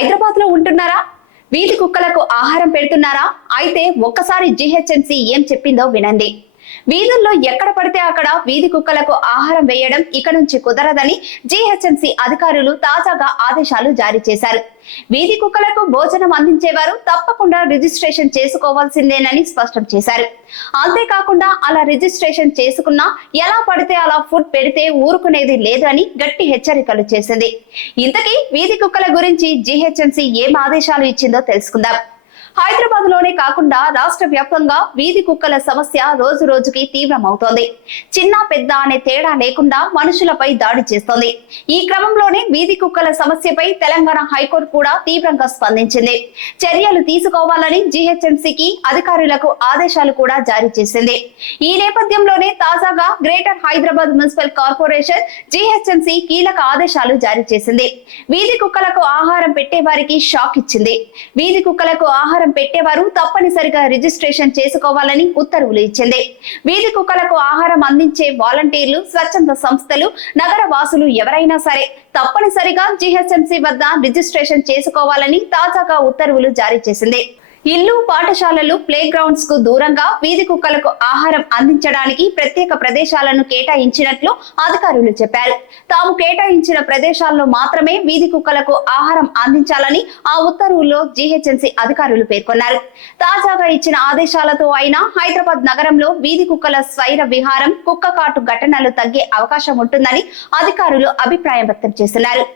హైదరాబాద్ లో ఉంటున్నారా? వీధి కుక్కలకు ఆహారం పెడుతున్నారా? అయితే ఒక్కసారి జీహెచ్ఎంసీ ఏం చెప్పిందో వినండి. వీధుల్లో ఎక్కడ పడితే అక్కడ వీధి కుక్కలకు ఆహారం వేయడం ఇక నుంచి కుదరదని జీహెచ్ఎంసీ అధికారులు తాజాగా ఆదేశాలు జారీ చేశారు. వీధి కుక్కలకు భోజనం అందించేవారు తప్పకుండా రిజిస్ట్రేషన్ చేసుకోవాల్సిందేనని స్పష్టం చేశారు. అంతేకాకుండా అలా రిజిస్ట్రేషన్ చేసుకున్నా ఎలా పడితే అలా ఫుడ్ పెడితే ఊరుకునేది లేదు అని గట్టి హెచ్చరికలు చేసింది. ఇంతకీ వీధి కుక్కల గురించి జీహెచ్ఎంసీ ఏం ఆదేశాలు ఇచ్చిందో తెలుసుకుందాం. హైదరాబాద్ లోనే కాకుండా రాష్ట్ర వ్యాప్తంగా వీధి కుక్కల సమస్య రోజు రోజుకి తీవ్రమవుతోంది. చిన్న పెద్ద అనే తేడా లేకుండా మనుషులపై దాడి చేస్తోంది. ఈ క్రమంలోనే వీధి కుక్కల సమస్యపై తెలంగాణ హైకోర్టు కూడా తీవ్రంగా స్పందించింది. చర్యలు తీసుకోవాలని జీహెచ్ఎంసీకి అధికారులకు ఆదేశాలు కూడా జారీ చేసింది. ఈ నేపథ్యంలోనే తాజాగా greater Hyderabad municipal corporation GHMC కీలక ఆదేశాలు జారీ చేసింది. వీధి కుక్కలకు ఆహారం పెట్టే వారికి షాక్ ఇచ్చింది. వీధి కుక్కలకు ఆహారం పెట్టేవారు తప్పనిసరిగా రిజిస్ట్రేషన్ చేసుకోవాలని ఉత్తర్వులు ఇచ్చింది. వీధి కుక్కలకు ఆహారం అందించే వాలంటీర్లు, స్వచ్ఛంద సంస్థలు, నగర వాసులు ఎవరైనా సరే తప్పనిసరిగా జీహెచ్ఎంసీ వద్ద రిజిస్ట్రేషన్ చేసుకోవాలని తాజాగా ఉత్తర్వులు జారీ చేసింది. ఇల్లు, పాఠశాలలు, ప్లే గ్రౌండ్స్ కు దూరంగా వీధి కుక్కలకు ఆహారం అందించడానికి ప్రత్యేక ప్రదేశాలను కేటాయించినట్లు అధికారులు చెప్పారు. తాము కేటాయించిన ప్రదేశాల్లో మాత్రమే వీధి కుక్కలకు ఆహారం అందించాలని ఆ ఉత్తర్వుల్లో జీహెచ్ఎంసీ అధికారులు పేర్కొన్నారు. తాజాగా ఇచ్చిన ఆదేశాలతో అయినా హైదరాబాద్ నగరంలో వీధి కుక్కల స్వైర విహారం, కుక్క కాటు ఘటనలు తగ్గే అవకాశం ఉంటుందని అధికారులు అభిప్రాయం వ్యక్తం చేస్తున్నారు.